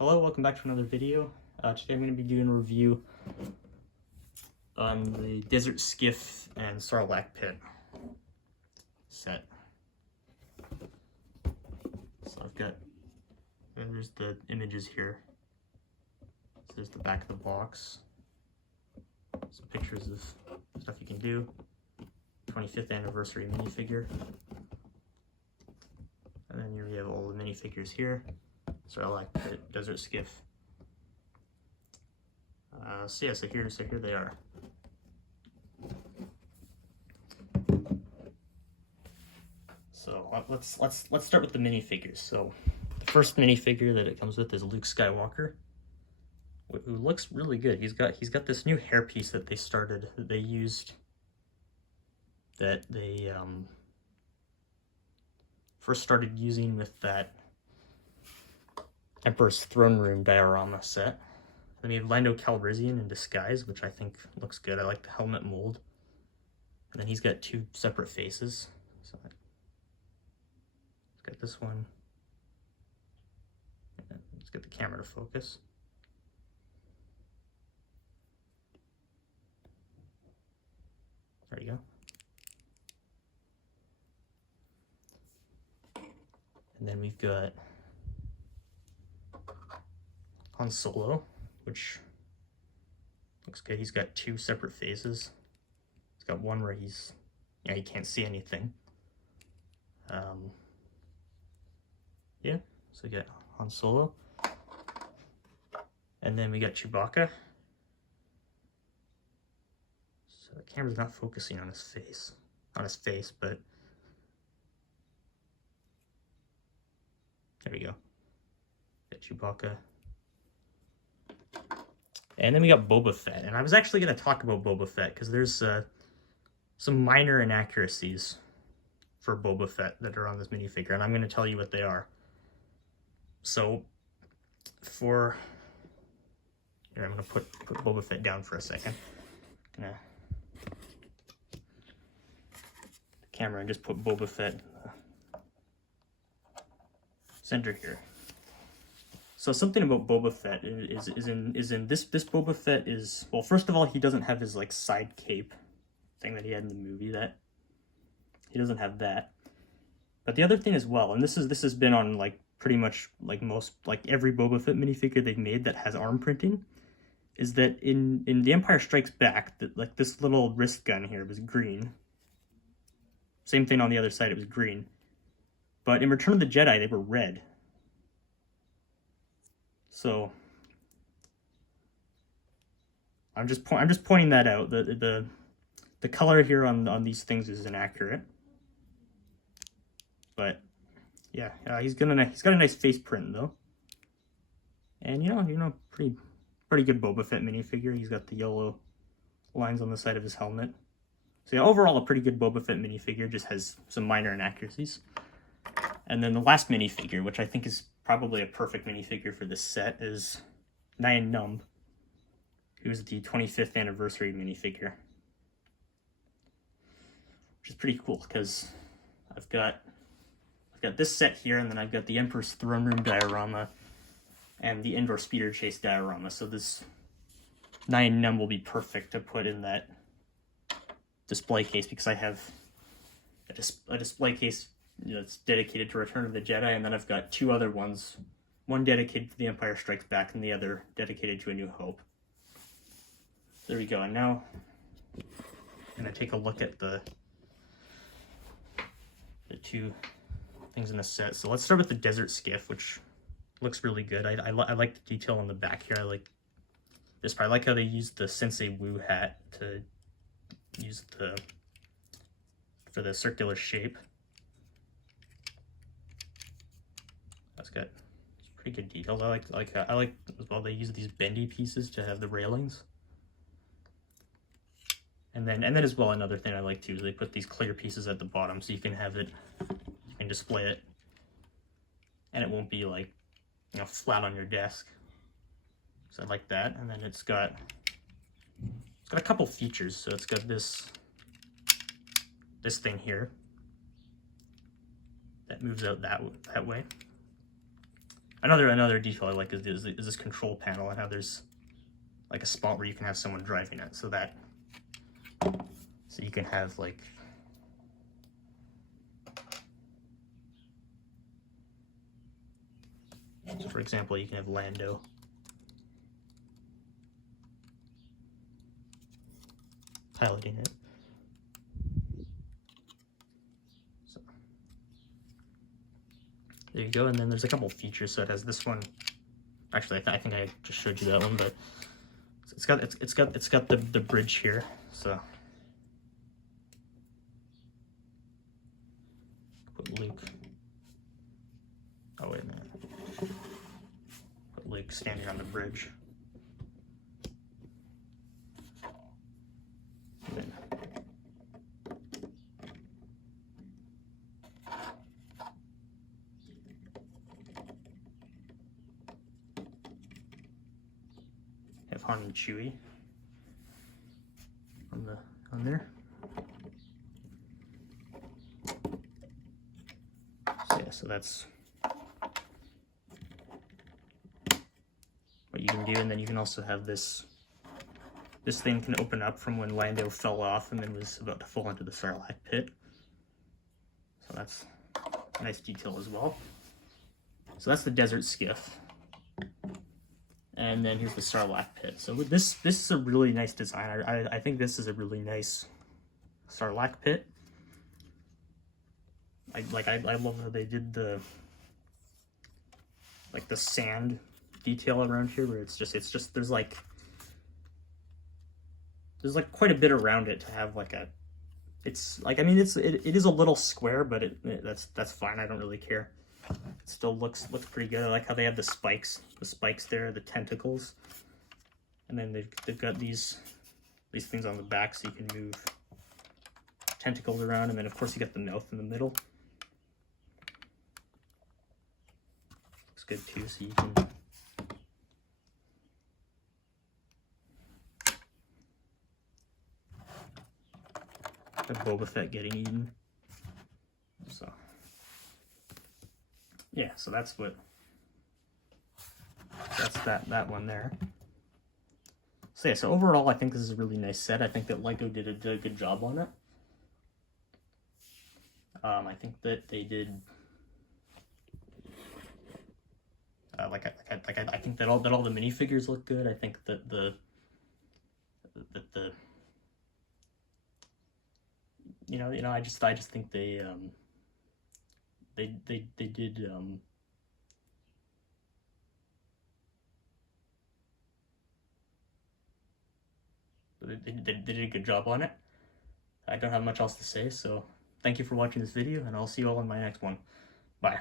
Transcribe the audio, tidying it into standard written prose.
Hello, welcome back to another video. Today I'm going to be doing a review on the Desert Skiff and Sarlacc pit set. So I've got, there's the images here. So there's the back of the box. Some pictures of stuff you can do. 25th anniversary minifigure. And then you have all the minifigures here. Sarlacc pit, Desert Skiff. So here they are. So let's start with the minifigures. So the first minifigure that it comes with is Luke Skywalker, who looks really good. He's got this new hairpiece that they used that they first started using with that Emperor's Throne Room diorama set. Then we have Lando Calrissian in disguise, which I think looks good. I like the helmet mold. And then he's got two separate faces. So let's get this one. Let's get the camera to focus. There you go. And then we've got Han Solo, which looks good. He's got two separate faces. He's got one where he can't see anything. Yeah, so we got Han Solo. And then we got Chewbacca. So the camera's not focusing on his face. But there we go. Got Chewbacca. And then we got Boba Fett. And I was actually going to talk about Boba Fett because there's some minor inaccuracies for Boba Fett that are on this minifigure. And I'm going to tell you what they are. So, here, I'm going to put Boba Fett down for a second. I'm going to the camera and just put Boba Fett in the center here. So something about Boba Fett is in this Boba Fett is, well, first of all, he doesn't have his like side cape thing that he had in the movie. That he doesn't have that. But the other thing as well, and this has been on like pretty much like every Boba Fett minifigure they've made that has arm printing, is that in The Empire Strikes Back, that like this little wrist gun here was green. Same thing on the other side, it was green. But in Return of the Jedi, they were red. So I'm just pointing that out. The color here on these things is inaccurate. But yeah, he's got a nice face print though. And pretty good Boba Fett minifigure. He's got the yellow lines on the side of his helmet. So yeah, overall a pretty good Boba Fett minifigure, just has some minor inaccuracies. And then the last minifigure, which I think is probably a perfect minifigure for this set, is Nien Nunb, who's the 25th anniversary minifigure. Which is pretty cool because I've got this set here, and then I've got the Emperor's Throne Room diorama and the Indoor Speeder Chase diorama. So this Nien Nunb will be perfect to put in that display case because I have a display case it's dedicated to Return of the Jedi, and then I've got two other ones, one dedicated to The Empire Strikes Back and the other dedicated to A New Hope. There we go. And now I'm going to take a look at the two things in the set. So let's start with the Desert Skiff, which looks really good. I like the detail on the back here. I like this part. I like how they used the Sensei Wu hat to use for the circular shape. That's got pretty good details. I like as well they use these bendy pieces to have the railings. And then as well, another thing I like too is they put these clear pieces at the bottom so you can display it, and it won't be like flat on your desk. So I like that. And then it's got a couple features. So it's got this thing here that moves out that way. Another detail I like is this control panel and how there's like a spot where you can have someone driving it, so you can have like so for example, you can have Lando piloting it. So there you go, and then there's a couple features. So it has this one. Actually, I think I just showed you that one, but it's got the bridge here. So put Luke. Oh wait a minute. Put Luke standing on the bridge. And then have Han and Chewie on there. So yeah, so that's what you can do, and then you can also have this thing can open up from when Lando fell off and then was about to fall into the Sarlacc pit. So that's a nice detail as well. So that's the desert skiff. And then here's the Sarlacc pit. So with this is a really nice design. I think this is a really nice Sarlacc pit. I love how they did the sand detail around here, where it's just there's quite a bit around it to have like a, it's like, I mean, it is a little square, but that's fine. I don't really care. It still looks pretty good. I like how they have the spikes there, the tentacles, and then they've got these things on the back so you can move tentacles around, and then of course you got the mouth in the middle. Looks good too, so you can Boba Fett getting eaten. So yeah, so that's that one there. So yeah, so overall I think this is a really nice set. I think that LEGO did a good job on it. I think that they did I think that all the minifigures look good. I think that the I just think they did they did a good job on it. I don't have much else to say, so thank you for watching this video, and I'll see you all in my next one. Bye.